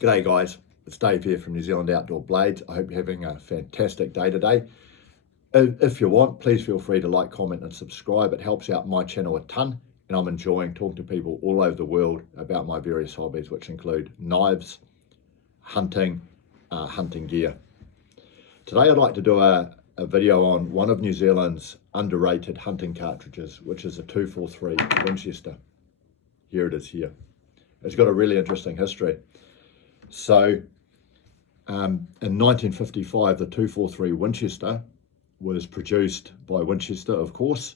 G'day guys, it's Dave here from New Zealand Outdoor Blades. I hope you're having a fantastic day today. If you want, please feel free to like, comment and subscribe. It helps out my channel a ton, and I'm enjoying talking to people all over the world about my various hobbies, which include knives, hunting, hunting gear. Today I'd like to do a video on one of New Zealand's underrated hunting cartridges, which is a 243 Winchester. Here it is here. It's got a really interesting history. So in 1955, the 243 Winchester was produced by Winchester, of course,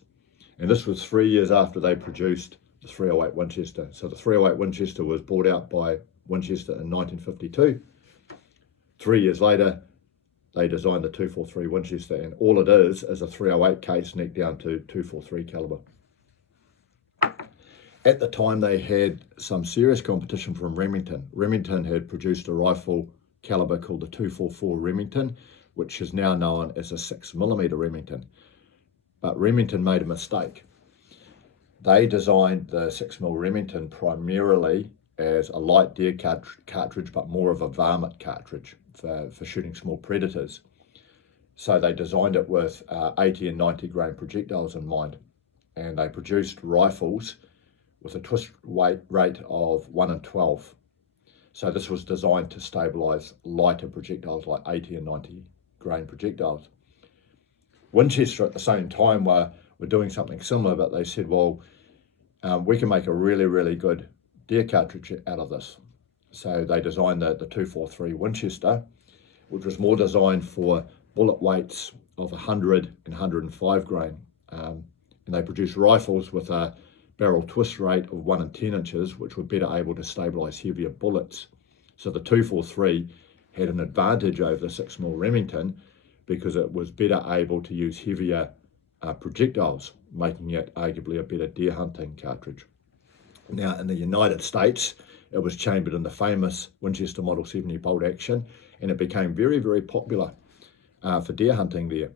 and this was 3 years after they produced the 308 Winchester. So the 308 Winchester was bought out by Winchester in 1952. 3 years later, they designed the 243 Winchester, and all it is a 308 case necked down to 243 caliber. At the time, they had some serious competition from Remington. Remington had produced a rifle caliber called the 244 Remington, which is now known as a 6mm Remington. But Remington made a mistake. They designed the 6mm Remington primarily as a light deer cartridge, but more of a varmint cartridge for shooting small predators. So they designed it with 80 and 90 grain projectiles in mind. And they produced rifles with a twist weight rate of 1 in 12. So this was designed to stabilize lighter projectiles like 80 and 90 grain projectiles. Winchester at the same time were doing something similar, but they said, well, we can make a really, really good deer cartridge out of this. So they designed the 243 Winchester, which was more designed for bullet weights of 100 and 105 grain. And they produced rifles with a barrel twist rate of 1 in 10 inches, which were better able to stabilize heavier bullets. So the 243 had an advantage over the 6mm Remington because it was better able to use heavier projectiles, making it arguably a better deer hunting cartridge. Now in the United States, it was chambered in the famous Winchester Model 70 bolt action, and it became very, very popular for deer hunting there.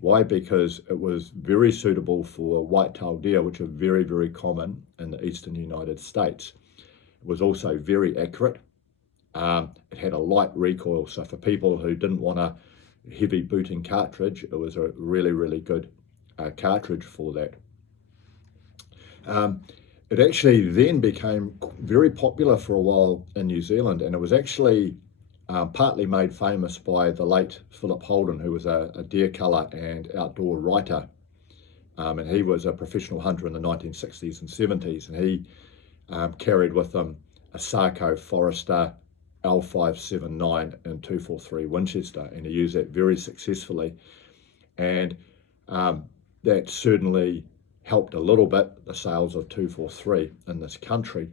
Why? Because it was very suitable for white-tailed deer, which are very, very common in the eastern United States. It was also very accurate. It had a light recoil, so for people who didn't want a heavy booting cartridge, it was a really, really good cartridge for that. It actually then became very popular for a while in New Zealand, and it was actually partly made famous by the late Philip Holden, who was a deer colour and outdoor writer. And he was a professional hunter in the 1960s and 70s, and he carried with him a Sarco Forester L579 and 243 Winchester, and he used that very successfully. And that certainly helped a little bit the sales of 243 in this country.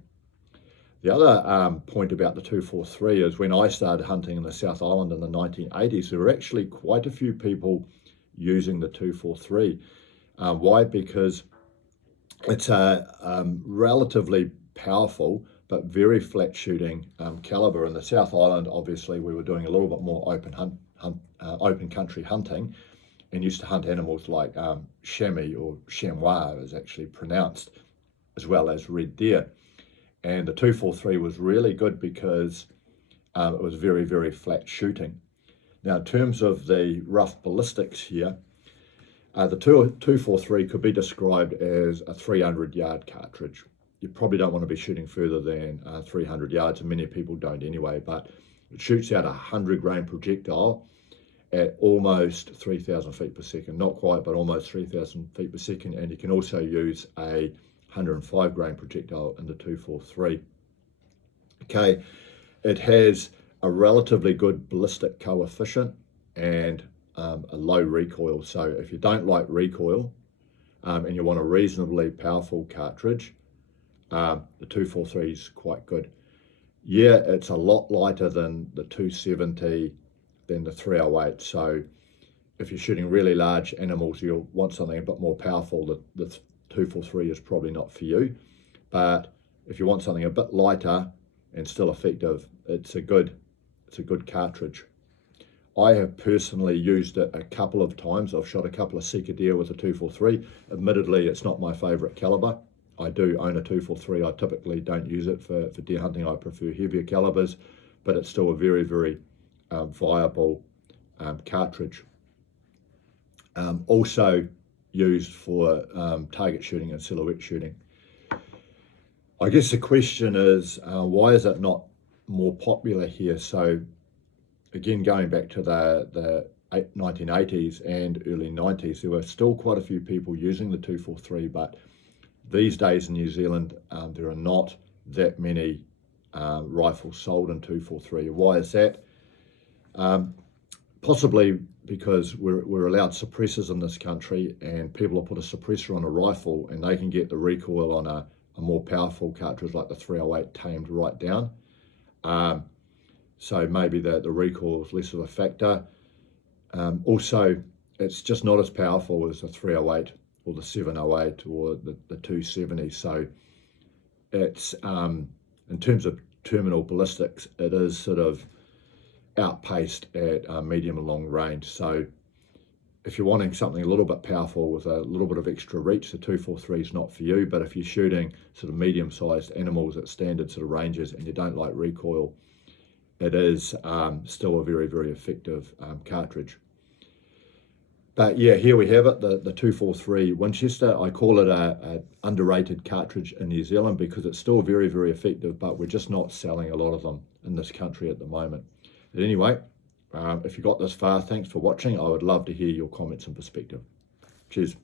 The other point about the 243 is when I started hunting in the South Island in the 1980s, there were actually quite a few people using the 243. Why? Because it's a relatively powerful but very flat shooting caliber. In the South Island, obviously, we were doing a little bit more open country hunting, and used to hunt animals like chamois, or chamois is actually pronounced, as well as red deer. And the 243 was really good because it was very, very flat shooting. Now, in terms of the rough ballistics here, the 243 could be described as a 300-yard cartridge. You probably don't want to be shooting further than 300 yards, and many people don't anyway, but it shoots out a 100-grain projectile at almost 3,000 feet per second. Not quite, but almost 3,000 feet per second, and you can also use a 105 grain projectile in the 243. Okay, it has a relatively good ballistic coefficient and a low recoil. So if you don't like recoil and you want a reasonably powerful cartridge, the 243 is quite good. Yeah, it's a lot lighter than the 270, than the 308. So if you're shooting really large animals, you'll want something a bit more powerful. The 243 is probably not for you, but if you want something a bit lighter and still effective, it's a good cartridge. I have personally used it a couple of times. I've shot a couple of seeker deer with a 243. Admittedly, it's not my favorite caliber. I do own a 243. I typically don't use it for deer hunting. I prefer heavier calibers, but it's still a very, very viable cartridge. Also used for target shooting and silhouette shooting. I guess the question is, why is it not more popular here? So again, going back to the 1980s and early 90s, there were still quite a few people using the 243, but these days in New Zealand, there are not that many rifles sold in 243. Why is that? Possibly because we're allowed suppressors in this country, and people will put a suppressor on a rifle and they can get the recoil on a more powerful cartridge like the 308 tamed right down. So maybe the recoil is less of a factor. Also, it's just not as powerful as the 308 or the 708 or the 270. So it's, in terms of terminal ballistics, it is sort of outpaced at medium and long range. So if you're wanting something a little bit powerful with a little bit of extra reach, the 243 is not for you. But if you're shooting sort of medium-sized animals at standard sort of ranges and you don't like recoil, it is still a very, very effective cartridge. But yeah, here we have it, the 243 Winchester. I call it a underrated cartridge in New Zealand because it's still very, very effective, but we're just not selling a lot of them in this country at the moment. But anyway, if you got this far, thanks for watching. I would love to hear your comments and perspective. Cheers.